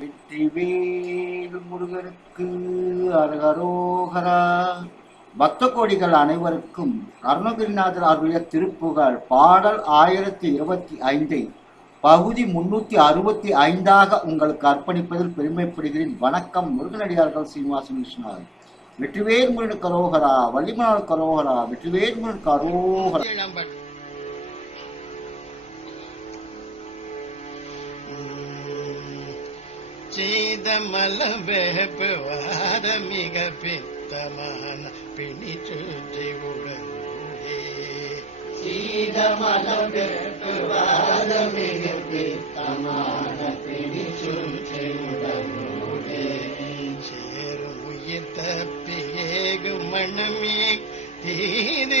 வெற்றிவேல் முருகனுக்கு அரகரோகரா. பக்த கோடிகள் அனைவருக்கும் அருணகிரிநாதர் அருளிய திருப்புகழ் பாடல் ஆயிரத்தி இருபத்தி ஐந்தை பகுதி முன்னூத்தி அறுபத்தி ஐந்தாக உங்களுக்கு அர்ப்பணிப்பதில் பெருமைப்படுகிறேன். வணக்கம் முருகனடியார்கள் சீனிவாசன் விஸ்வநாதன் வெற்றிவேல் முருகன் கரோகரா வள்ளிமலால் கரோகரா வெற்றிவேல் முருகன் கரோகரா இளம்பட் செய்தமலவேப்புவாத மிக பித்தமான பிணிச்சுற்றி உடனே சேரும் உயிர் தப்பி ஏகும் மனமே தீது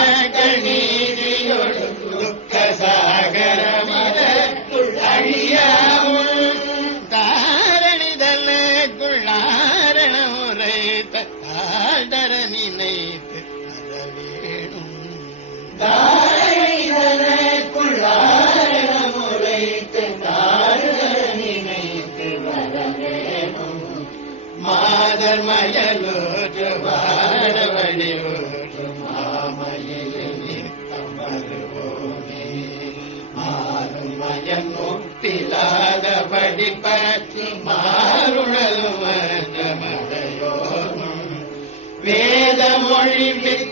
மயலோற்று வாட வடிவோற்று மாமயிலில் நித்தம் வருவோனே மாறும் மயம் ஒப்பிலாதபடி பற்றி மாறுழலும் வேத மொழி வித்தையோதி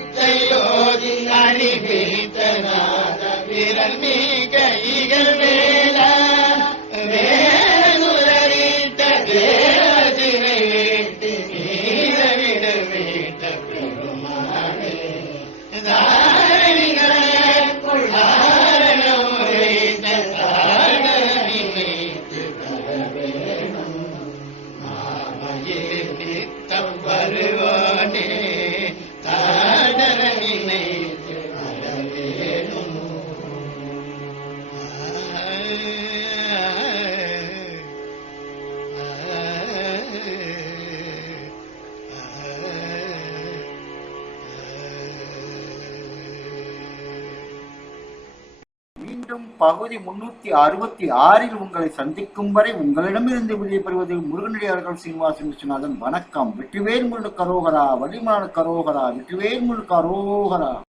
மீண்டும் பகுதி முன்னூத்தி அறுபத்தி ஆறில் உங்களை சந்திக்கும் வரை உங்களிடமிருந்து விடைபெறுவது முருகனடியார்கள் சீனிவாசன் விஸ்வநாதன். வணக்கம். வெற்றிவேல் முழு கரோகரா. வள்ளிமலான கரோகரா. வெற்றிவேல் முழு கரோகரா.